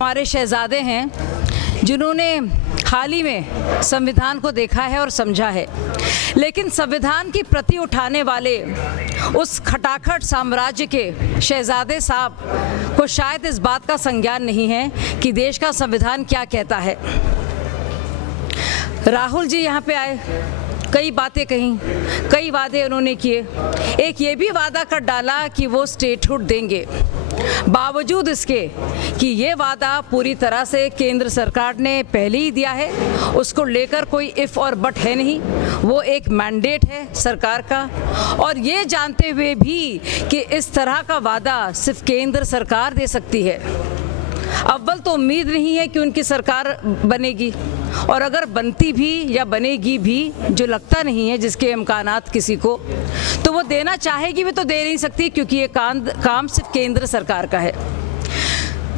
हमारे शहजादे हैं जिन्होंने हाल ही में संविधान को देखा है और समझा है, लेकिन संविधान की प्रति उठाने वाले उस खटाखट साम्राज्य के शहजादे साहब को शायद इस बात का संज्ञान नहीं है कि देश का संविधान क्या कहता है। राहुल जी यहाँ पे आए, कई बातें कहीं, कई वादे उन्होंने किए। एक ये भी वादा कर डाला कि वो स्टेटहुड देंगे, बावजूद इसके कि ये वादा पूरी तरह से केंद्र सरकार ने पहले ही दिया है, उसको लेकर कोई इफ़ और बट है नहीं, वो एक मैंडेट है सरकार का। और ये जानते हुए भी कि इस तरह का वादा सिर्फ केंद्र सरकार दे सकती है। अव्वल तो उम्मीद नहीं है कि उनकी सरकार बनेगी, और अगर बनती भी या बनेगी भी, जो लगता नहीं है जिसके इम्कानात किसी को, तो वो देना चाहेगी भी तो दे नहीं सकती, क्योंकि ये काम सिर्फ केंद्र सरकार का है।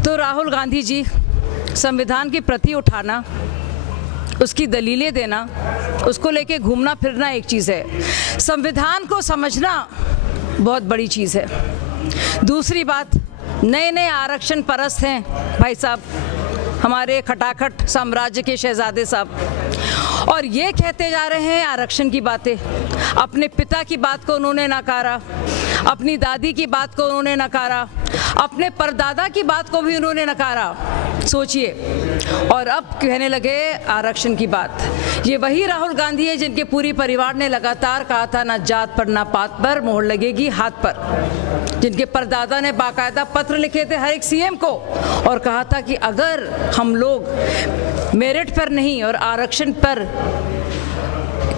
तो राहुल गांधी जी, संविधान की प्रति उठाना, उसकी दलीलें देना, उसको लेके घूमना फिरना एक चीज़ है, संविधान को समझना बहुत बड़ी चीज़ है। दूसरी बात, नए नए आरक्षण परस्त हैं भाई साहब, हमारे खटाखट साम्राज्य के शहजादे साहब, और ये कहते जा रहे हैं आरक्षण की बातें। अपने पिता की बात को उन्होंने नकारा, अपनी दादी की बात को उन्होंने नकारा, अपने परदादा की बात को भी उन्होंने नकारा, सोचिए, और अब कहने लगे आरक्षण की बात। ये वही राहुल गांधी है जिनके पूरी परिवार ने लगातार कहा था ना जात पर ना पात पर मोहर लगेगी हाथ पर, जिनके परदादा ने बाकायदा पत्र लिखे थे हर एक सीएम को और कहा था कि अगर हम लोग मेरिट पर नहीं और आरक्षण पर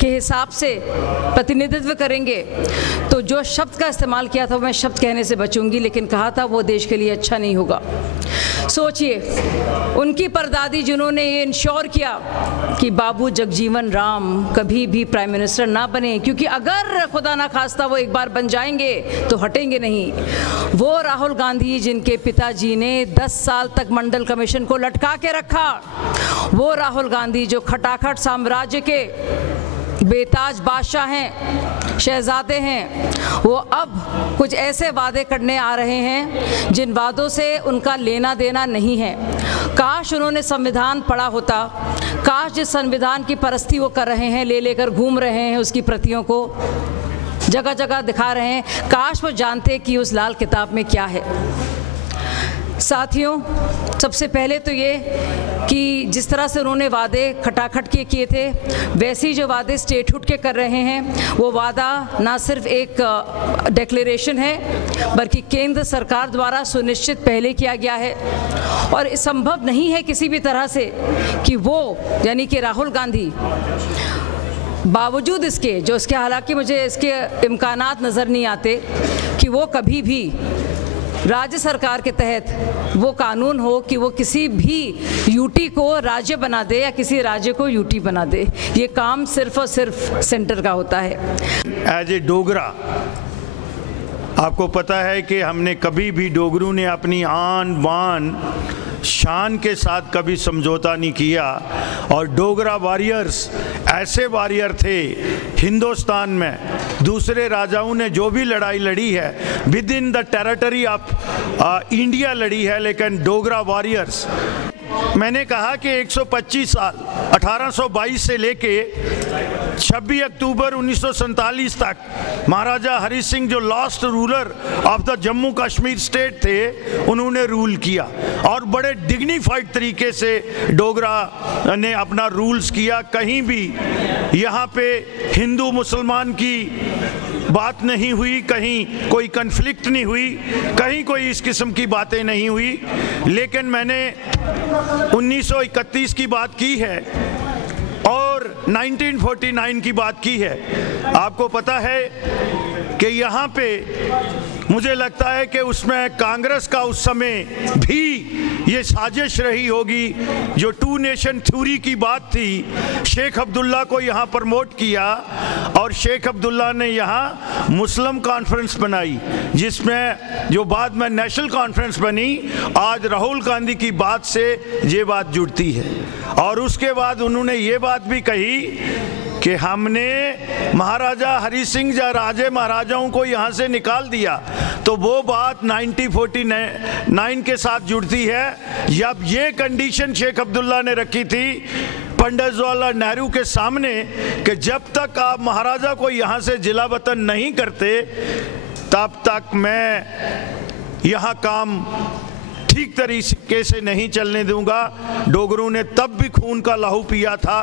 के हिसाब से प्रतिनिधित्व करेंगे तो जो शब्द का इस्तेमाल किया था मैं शब्द कहने से बचूंगी, लेकिन कहा था वो देश के लिए अच्छा नहीं होगा। सोचिए, उनकी परदादी जिन्होंने ये इंश्योर किया कि बाबू जगजीवन राम कभी भी प्राइम मिनिस्टर ना बने, क्योंकि अगर खुदा ना खास्ता वो एक बार बन जाएंगे तो हटेंगे नहीं, वो राहुल गांधी जिनके पिताजी ने 10 साल तक मंडल कमीशन को लटका के रखा, वो राहुल गांधी जो खटाखट साम्राज्य के बेताज बादशाह हैं, शहजादे हैं, वो अब कुछ ऐसे वादे करने आ रहे हैं जिन वादों से उनका लेना देना नहीं है। काश उन्होंने संविधान पढ़ा होता, काश जिस संविधान की परस्ती वो कर रहे हैं, ले लेकर घूम रहे हैं, उसकी प्रतियों को जगह जगह दिखा रहे हैं, काश वो जानते कि उस लाल किताब में क्या है। साथियों, सबसे पहले तो ये कि जिस तरह से उन्होंने वादे खटाखट के किए थे, वैसे ही जो वादे स्टेटहुड के कर रहे हैं, वो वादा ना सिर्फ एक डिक्लेरेशन है बल्कि केंद्र सरकार द्वारा सुनिश्चित पहले किया गया है, और संभव नहीं है किसी भी तरह से कि वो यानी कि राहुल गांधी बावजूद इसके जो इसके, हालांकि मुझे इसके इम्कानात नज़र नहीं आते कि वो कभी भी राज्य सरकार के तहत वो कानून हो कि वो किसी भी यूटी को राज्य बना दे या किसी राज्य को यूटी बना दे। ये काम सिर्फ और सिर्फ सेंटर का होता है। एज ए डोगरा, आपको पता है कि हमने कभी भी, डोगरों ने अपनी आन बान शान के साथ कभी समझौता नहीं किया, और डोगरा वॉरियर्स ऐसे वॉरियर थे हिंदुस्तान में, दूसरे राजाओं ने जो भी लड़ाई लड़ी है with in the territory of India लड़ी है, लेकिन डोगरा वॉरियर्स, मैंने कहा कि 125 साल 1822 से लेके 26 अक्टूबर 1947 तक महाराजा हरि सिंह जो last ruler of the Jammu Kashmir state थे, उन्होंने रूल किया और बड़े डिग्निफाइड तरीके से डोगरा ने अपना रूल्स किया। कहीं भी यहाँ पे हिंदू मुसलमान की बात नहीं हुई, कहीं कोई कन्फ्लिक्ट नहीं हुई, कहीं कोई इस किस्म की बातें नहीं हुई। लेकिन मैंने 1931 की बात की है और 1949 की बात की है। आपको पता है कि यहाँ पे मुझे लगता है कि उसमें कांग्रेस का उस समय भी ये साजिश रही होगी, जो 2 नेशन थ्योरी की बात थी, शेख अब्दुल्ला को यहाँ प्रमोट किया और शेख अब्दुल्ला ने यहाँ मुस्लिम कॉन्फ्रेंस बनाई, जिसमें जो बाद में नेशनल कॉन्फ्रेंस बनी। आज राहुल गांधी की बात से ये बात जुड़ती है। और उसके बाद उन्होंने ये बात भी कही कि हमने महाराजा हरि सिंह या राजे महाराजाओं को यहाँ से निकाल दिया, तो वो बात 1949 के साथ जुड़ती है। जब ये कंडीशन शेख अब्दुल्ला ने रखी थी पंडित जवाहरलाल नेहरू के सामने कि जब तक आप महाराजा को यहाँ से जिला वतन नहीं करते तब तक मैं यहाँ काम ठीक तरीके से नहीं चलने दूंगा। डोगरों ने तब भी खून का लहू पिया था,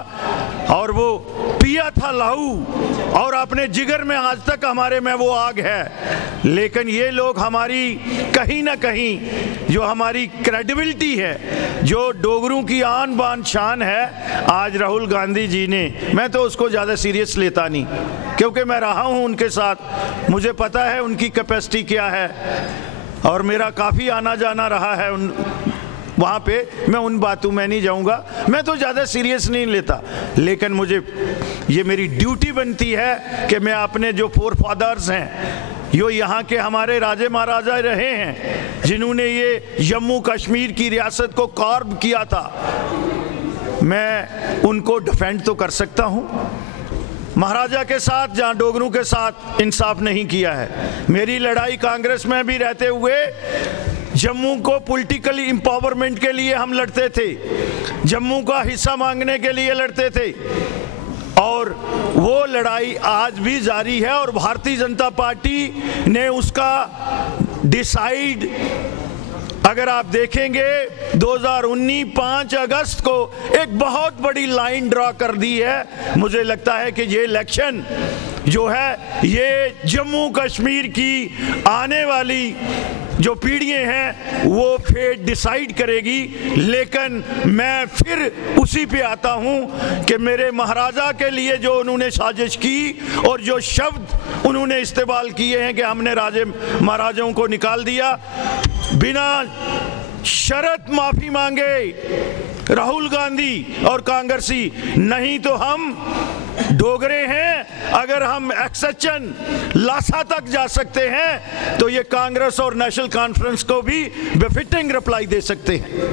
और वो पिया था लहू, और अपने जिगर में आज तक हमारे में वो आग है। लेकिन ये लोग हमारी कहीं ना कहीं जो हमारी क्रेडिबिलिटी है, जो डोगरों की आन बान शान है, आज राहुल गांधी जी ने, मैं तो उसको ज़्यादा सीरियस लेता नहीं क्योंकि मैं रहा हूँ उनके साथ, मुझे पता है उनकी कैपेसिटी क्या है, और मेरा काफ़ी आना जाना रहा है वहाँ पे। मैं उन बातों में नहीं जाऊँगा, मैं तो ज़्यादा सीरियस नहीं लेता। लेकिन मुझे ये मेरी ड्यूटी बनती है कि मैं अपने जो फोर फादर्स हैं, जो यहाँ के हमारे राजे महाराजा रहे हैं, जिन्होंने ये जम्मू कश्मीर की रियासत को कार्व किया था, मैं उनको डिफेंड तो कर सकता हूँ। महाराजा के साथ जहाँ डोगरों के साथ इंसाफ नहीं किया है। मेरी लड़ाई कांग्रेस में भी रहते हुए जम्मू को पॉलिटिकली एम्पावरमेंट के लिए हम लड़ते थे, जम्मू का हिस्सा मांगने के लिए लड़ते थे, और वो लड़ाई आज भी जारी है। और भारतीय जनता पार्टी ने उसका डिसाइड, अगर आप देखेंगे 2019 5 अगस्त को एक बहुत बड़ी लाइन ड्रा कर दी है। मुझे लगता है कि ये इलेक्शन जो है ये जम्मू कश्मीर की आने वाली जो पीढ़ियाँ हैं वो फेट डिसाइड करेगी। लेकिन मैं फिर उसी पे आता हूँ कि मेरे महाराजा के लिए जो उन्होंने साजिश की और जो शब्द उन्होंने इस्तेमाल किए हैं कि हमने राजे महाराजाओं को निकाल दिया, बिना शर्त माफी मांगे राहुल गांधी और कांग्रेसी, नहीं तो हम डोगरे हैं। अगर हम एक्सेशन लासा तक जा सकते हैं तो ये कांग्रेस और नेशनल कॉन्फ्रेंस को भी बेफिटिंग रिप्लाई दे सकते हैं।